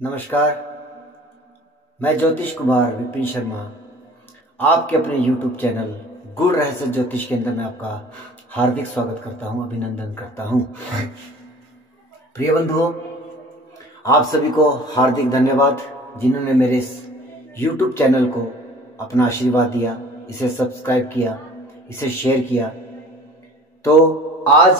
नमस्कार। मैं ज्योतिष कुमार विपिन शर्मा आपके अपने YouTube चैनल गुड़ रहस्य ज्योतिष के अंदर मैं आपका हार्दिक स्वागत करता हूं, अभिनंदन करता हूं। प्रिय बंधुओं, आप सभी को हार्दिक धन्यवाद जिन्होंने मेरे इस YouTube चैनल को अपना आशीर्वाद दिया, इसे सब्सक्राइब किया, इसे शेयर किया। तो आज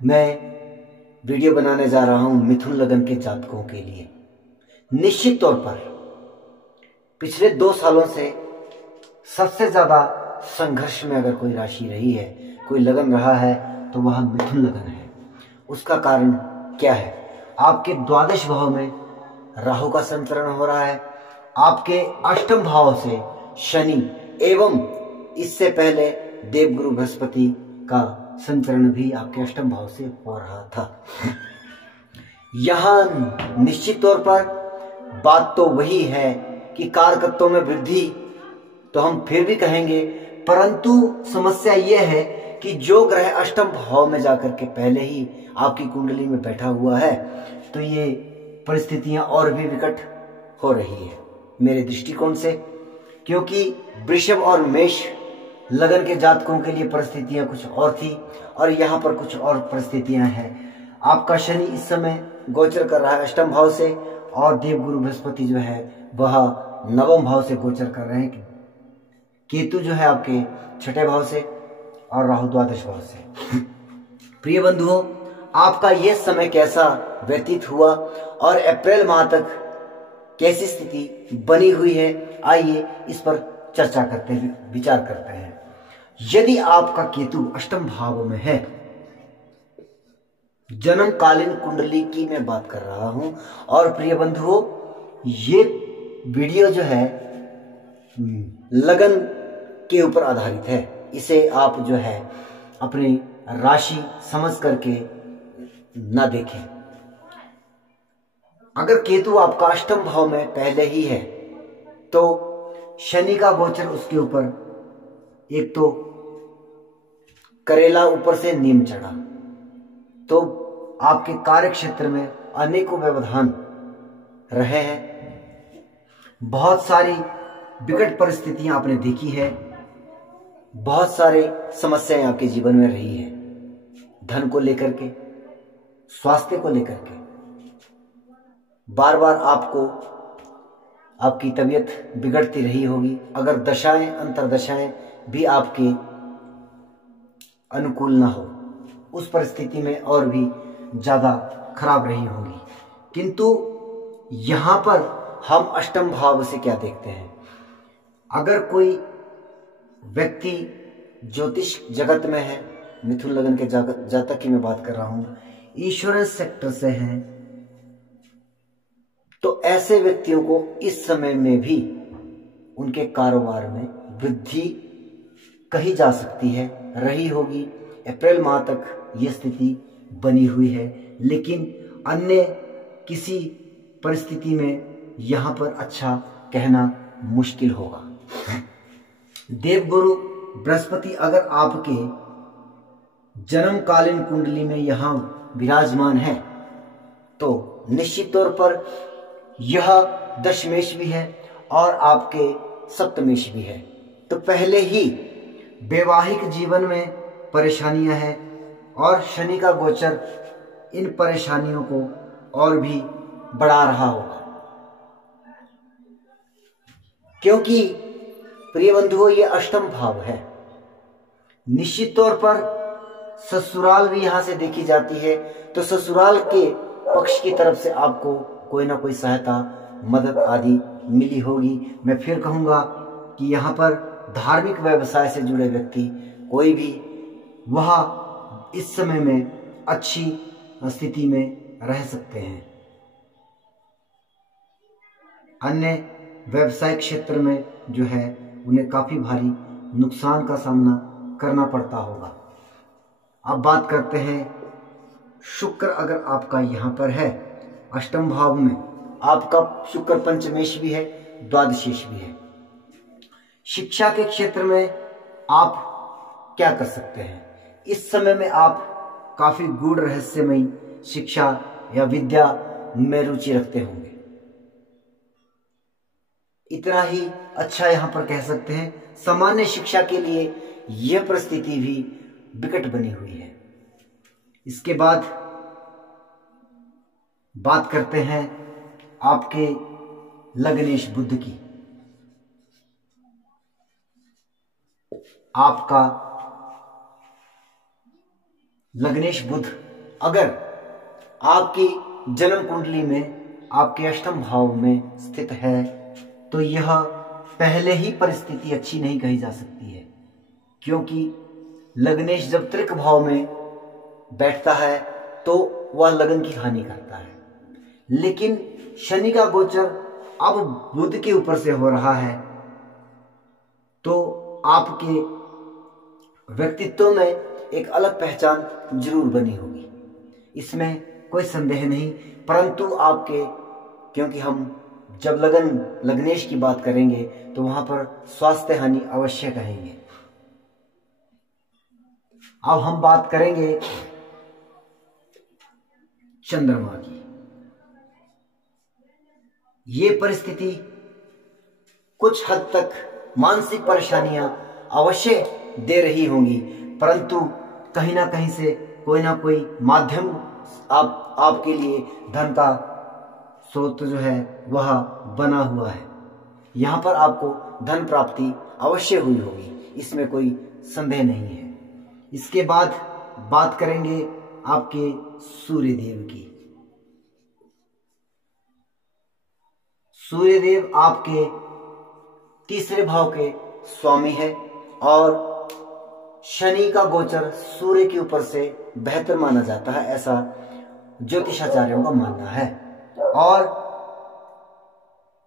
मैं वीडियो बनाने जा रहा हूं मिथुन लगन के जातकों के लिए। निश्चित तौर पर पिछले 2 सालों से सबसे ज्यादा संघर्ष में अगर कोई राशि रही है, कोई लगन रहा है, तो वह मिथुन लगन है। उसका कारण क्या है? आपके द्वादश भाव में राहु का संचरण हो रहा है, आपके अष्टम भाव से शनि एवं इससे पहले देवगुरु बृहस्पति का संचरण भी आपके अष्टम भाव से हो रहा था। यहां निश्चित तौर पर बात तो वही है कि कारकत्वों में वृद्धि तो हम फिर भी कहेंगे, परंतु समस्या यह है कि जो ग्रह अष्टम भाव में जाकर के पहले ही आपकी कुंडली में बैठा हुआ है, तो ये परिस्थितियां और भी विकट हो रही है मेरे दृष्टिकोण से। क्योंकि वृषभ और मेष लगन के जातकों के लिए परिस्थितियां कुछ और थी और यहाँ पर कुछ और परिस्थितियां हैं। आपका शनि इस समय गोचर कर रहा है अष्टम भाव से, और देवगुरु बृहस्पति जो है वह नवम भाव से गोचर कर रहे हैं। केतु जो है आपके छठे भाव से और राहु द्वादश भाव से। प्रिय बंधुओं, आपका यह समय कैसा व्यतीत हुआ और अप्रैल माह तक कैसी स्थिति बनी हुई है, आइए इस पर चर्चा करते हैं, विचार करते हैं। यदि आपका केतु अष्टम भाव में है, जन्मकालीन कुंडली की मैं बात कर रहा हूं, और प्रिय बंधुओं ये वीडियो जो है लगन के ऊपर आधारित है। इसे आप जो है अपनी राशि समझ करके ना देखें। अगर केतु आपका अष्टम भाव में पहले ही है, तो शनि का गोचर उसके ऊपर एक तो करेला ऊपर से नीम चढ़ा, तो आपके कार्य क्षेत्र में अनेकों व्यवधान रहे हैं। बहुत सारी विकट परिस्थितियां आपने देखी है, बहुत सारे समस्याएं आपके जीवन में रही है, धन को लेकर के, स्वास्थ्य को लेकर के। बार बार आपको आपकी तबीयत बिगड़ती रही होगी। अगर दशाएं अंतरदशाएं भी आपके अनुकूल ना हो, उस परिस्थिति में और भी ज्यादा खराब रही होगी। किंतु यहां पर हम अष्टम भाव से क्या देखते हैं? अगर कोई व्यक्ति ज्योतिष जगत में है, मिथुन लगन के जातक की मैं बात कर रहा हूं, इंश्योरेंस सेक्टर से हैं, तो ऐसे व्यक्तियों को इस समय में भी उनके कारोबार में वृद्धि कही जा सकती है, रही होगी। अप्रैल माह तक ये स्थिति बनी हुई है, लेकिन अन्य किसी परिस्थिति में यहां पर अच्छा कहना मुश्किल होगा। देवगुरु बृहस्पति अगर आपके जन्मकालीन कुंडली में यहां विराजमान है, तो निश्चित तौर पर यह दशमेश भी है और आपके सप्तमेश भी है। तो पहले ही वैवाहिक जीवन में परेशानियां हैं, और शनि का गोचर इन परेशानियों को और भी बढ़ा रहा होगा। क्योंकि प्रिय बंधुओं ये अष्टम भाव है। निश्चित तौर पर ससुराल भी यहां से देखी जाती है, तो ससुराल के पक्ष की तरफ से आपको कोई ना कोई सहायता, मदद आदि मिली होगी। मैं फिर कहूंगा कि यहाँ पर धार्मिक व्यवसाय से जुड़े व्यक्ति कोई भी, वह इस समय में अच्छी स्थिति में रह सकते हैं। अन्य व्यवसायिक क्षेत्र में जो है उन्हें काफी भारी नुकसान का सामना करना पड़ता होगा। अब बात करते हैं, शुक्र अगर आपका यहाँ पर है अष्टम भाव में, आपका शुक्र पंचमेश भी है, द्वादशेश भी है। शिक्षा के क्षेत्र में आप क्या कर सकते हैं? इस समय में आप काफी गूढ़ रहस्यमयी शिक्षा या विद्या में रुचि रखते होंगे। इतना ही अच्छा यहां पर कह सकते हैं, सामान्य शिक्षा के लिए यह परिस्थिति भी विकट बनी हुई है। इसके बाद बात करते हैं आपके लग्नेश बुध की। आपका लग्नेश बुध अगर आपकी जन्म कुंडली में आपके अष्टम भाव में स्थित है तो यह पहले ही परिस्थिति अच्छी नहीं कही जा सकती है, क्योंकि लग्नेश जब त्रिक भाव में बैठता है तो वह लगन की हानि करता है। लेकिन शनि का गोचर अब बुध के ऊपर से हो रहा है तो आपके व्यक्तित्व में एक अलग पहचान जरूर बनी होगी, इसमें कोई संदेह नहीं। परंतु आपके, क्योंकि हम जब लग्नेश की बात करेंगे तो वहां पर स्वास्थ्य हानि अवश्य कहेंगे। अब हम बात करेंगे चंद्रमा की। ये परिस्थिति कुछ हद तक मानसिक परेशानियां अवश्य दे रही होंगी, परंतु कहीं ना कहीं से कोई ना कोई माध्यम आपके लिए धन का स्रोत जो है वह बना हुआ है। यहां पर आपको धन प्राप्ति अवश्य हुई होगी, इसमें कोई संदेह नहीं है। इसके बाद बात करेंगे आपके सूर्यदेव की। सूर्यदेव आपके तीसरे भाव के स्वामी है और शनि का गोचर सूर्य के ऊपर से बेहतर माना जाता है, ऐसा ज्योतिषाचार्यों का मानना है। और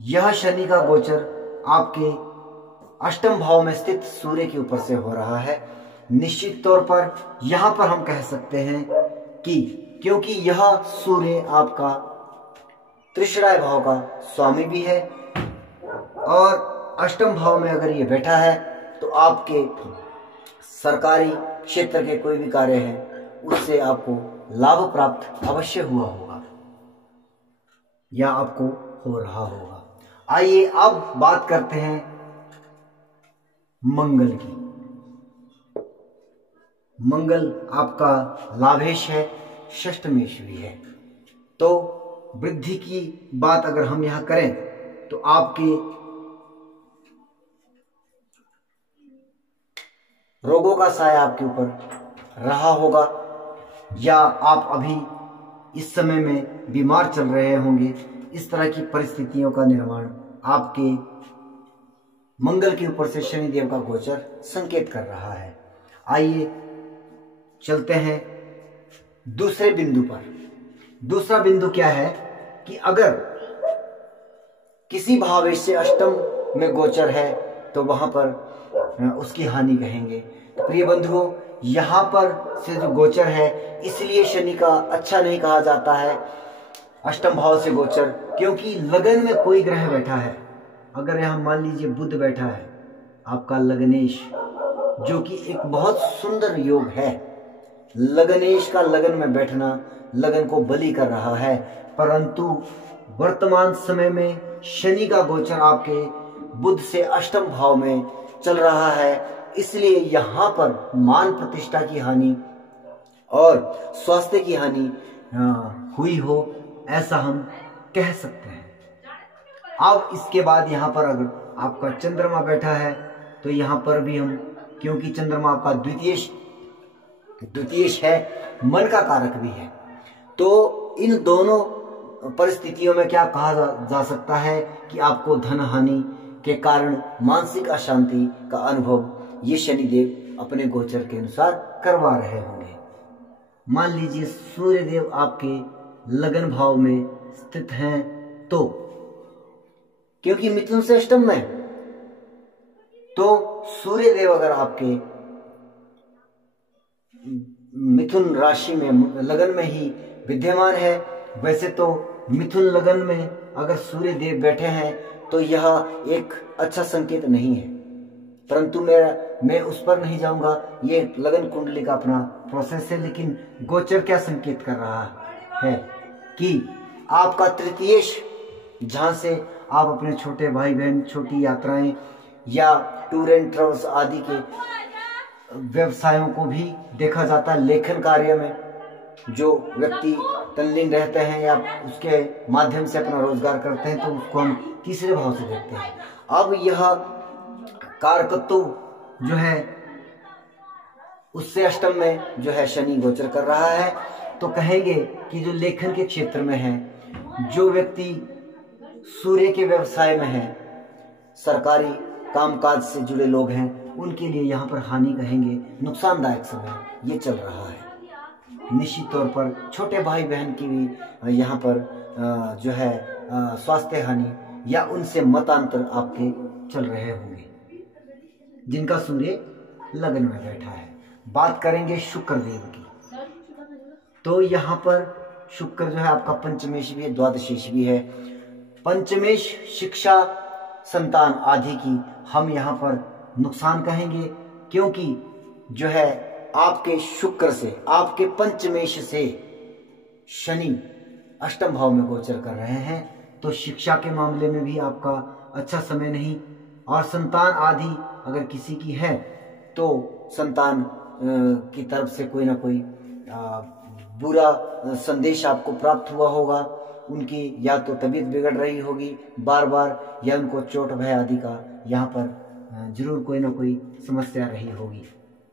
यह शनि का गोचर आपके अष्टम भाव में स्थित सूर्य के ऊपर से हो रहा है। निश्चित तौर पर यहां पर हम कह सकते हैं कि क्योंकि यह सूर्य आपका त्रिषराय भाव का स्वामी भी है और अष्टम भाव में अगर ये बैठा है तो आपके सरकारी क्षेत्र के कोई भी कार्य है उससे आपको लाभ प्राप्त अवश्य हुआ होगा या आपको हो रहा होगा। आइए अब बात करते हैं मंगल की। मंगल आपका लाभेश है, षष्ठमेश भी है। तो वृद्धि की बात अगर हम यहां करें तो आपके रोगों का साया आपके ऊपर रहा होगा या आप अभी इस समय में बीमार चल रहे होंगे। इस तरह की परिस्थितियों का निर्माण आपके मंगल के ऊपर से शनिदेव का गोचर संकेत कर रहा है। आइए चलते हैं दूसरे बिंदु पर। दूसरा बिंदु क्या है कि अगर किसी भावेश से अष्टम में गोचर है तो वहां पर उसकी हानि कहेंगे। तो प्रिय बंधुओं, यहां पर से जो गोचर है इसलिए शनि का अच्छा नहीं कहा जाता है अष्टम भाव से गोचर, क्योंकि लगन में कोई ग्रह बैठा है। अगर यहां मान लीजिए बुध बैठा है आपका लग्नेश, जो कि एक बहुत सुंदर योग है। लग्नेश का लगन में बैठना लगन को बलि कर रहा है, परंतु वर्तमान समय में शनि का गोचर आपके बुध से अष्टम भाव में चल रहा है, इसलिए यहां पर मान प्रतिष्ठा की हानि और स्वास्थ्य की हानि हुई हो, ऐसा हम कह सकते हैं। अब इसके बाद यहां पर अगर आपका चंद्रमा बैठा है तो यहां पर भी हम, क्योंकि चंद्रमा आपका द्वितीयेश है, मन का कारक भी है, तो इन दोनों परिस्थितियों में क्या कहा जा सकता है कि आपको धन हानि के कारण मानसिक अशांति का अनुभव ये शनिदेव अपने गोचर के अनुसार करवा रहे होंगे। मान लीजिए सूर्यदेव आपके लगन भाव में स्थित हैं, तो क्योंकि मिथुन से अष्टम में, तो सूर्यदेव अगर आपके मिथुन राशि में लगन में ही विद्यमान है, वैसे तो मिथुन लगन में अगर सूर्यदेव बैठे हैं तो यह एक अच्छा संकेत नहीं है, परंतु मैं उस पर नहीं जाऊंगा। ये लगन कुंडली का अपना प्रोसेस है, लेकिन गोचर क्या संकेत कर रहा है कि आपका तृतीयेश, जहां से आप अपने छोटे भाई बहन, छोटी यात्राएं या टूर एंड ट्रेवल्स आदि के व्यवसायों को भी देखा जाता है। लेखन कार्य में जो व्यक्ति तल्लीन रहते हैं या उसके माध्यम से अपना रोजगार करते हैं, तो उसको हम तीसरे भाव से देखते हैं। अब यह कारकत्व जो है उससे अष्टम में जो है शनि गोचर कर रहा है, तो कहेंगे कि जो लेखन के क्षेत्र में है, जो व्यक्ति सूर्य के व्यवसाय में है, सरकारी कामकाज से जुड़े लोग हैं, उनके लिए यहाँ पर हानि कहेंगे, नुकसानदायक समय ये चल रहा है। निश्चित तौर पर छोटे भाई बहन की भी यहाँ पर जो है स्वास्थ्य हानि या उनसे मतांतर आपके चल रहे होंगे, जिनका सूर्य लगन में बैठा है। बात करेंगे शुक्र देव की, तो यहाँ पर शुक्र जो है आपका पंचमेश भी है, द्वादशेश भी है। पंचमेश शिक्षा, संतान आदि की हम यहाँ पर नुकसान कहेंगे, क्योंकि जो है आपके शुक्र से, आपके पंचमेश से शनि अष्टम भाव में गोचर कर रहे हैं, तो शिक्षा के मामले में भी आपका अच्छा समय नहीं। और संतान आदि अगर किसी की है तो संतान की तरफ से कोई ना कोई बुरा संदेश आपको प्राप्त हुआ होगा। उनकी या तो तबीयत बिगड़ रही होगी बार बार, या उनको चोट भय आदि का यहाँ पर जरूर कोई ना कोई समस्या रही होगी।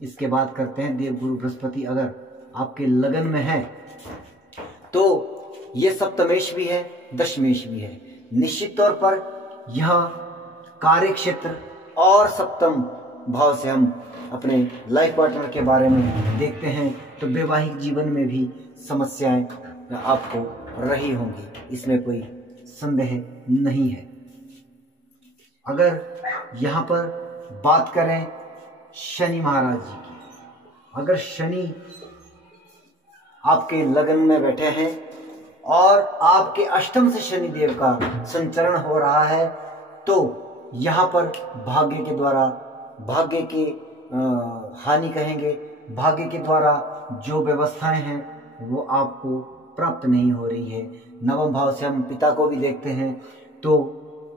इसके बाद करते हैं देवगुरु बृहस्पति, अगर आपके लगन में है तो ये सप्तमेश भी है, दशमेश भी है। निश्चित तौर पर यह कार्य क्षेत्र और सप्तम भाव से हम अपने लाइफ पार्टनर के बारे में देखते हैं, तो वैवाहिक जीवन में भी समस्याएं आपको रही होंगी, इसमें कोई संदेह नहीं है। अगर यहाँ पर बात करें शनि महाराज जी की, अगर शनि आपके लगन में बैठे हैं और आपके अष्टम से शनि देव का संचरण हो रहा है, तो यहाँ पर भाग्य के द्वारा, भाग्य के हानि कहेंगे, भाग्य के द्वारा जो व्यवस्थाएं हैं वो आपको प्राप्त नहीं हो रही है। नवम भाव से हम पिता को भी देखते हैं, तो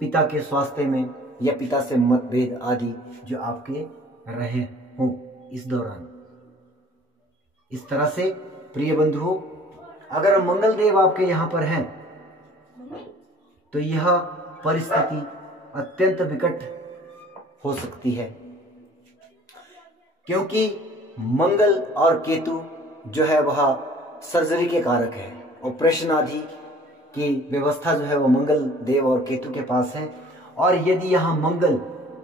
पिता के स्वास्थ्य में या पिता से मतभेद आदि जो आपके रहे हों इस दौरान। इस तरह से प्रिय बंधुओं, अगर मंगल देव आपके यहाँ पर हैं तो यह परिस्थिति अत्यंत विकट हो सकती है, क्योंकि मंगल और केतु जो है वह सर्जरी के कारक है। ऑपरेशन आदि की व्यवस्था जो है वो मंगल देव और केतु के पास है। और यदि यहाँ मंगल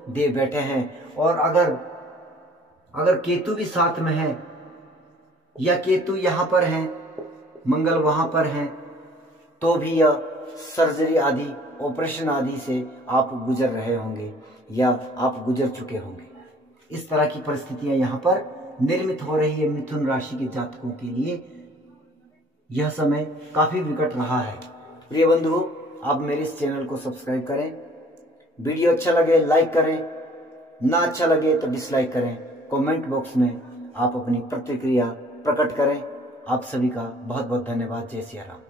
देव बैठे हैं और अगर केतु भी साथ में है या केतु यहाँ पर हैं, मंगल वहाँ पर हैं, तो भी यह सर्जरी आदि, ऑपरेशन आदि से आप गुजर रहे होंगे या आप गुजर चुके होंगे। इस तरह की परिस्थितियां यहाँ पर निर्मित हो रही है मिथुन राशि के जातकों के लिए। यह समय काफी विकट रहा है। प्रिय बंधुओं, आप मेरे इस चैनल को सब्सक्राइब करें, वीडियो अच्छा लगे लाइक करें, ना अच्छा लगे तो डिसलाइक करें। कमेंट बॉक्स में आप अपनी प्रतिक्रिया प्रकट करें। आप सभी का बहुत बहुत धन्यवाद। जय सिया राम।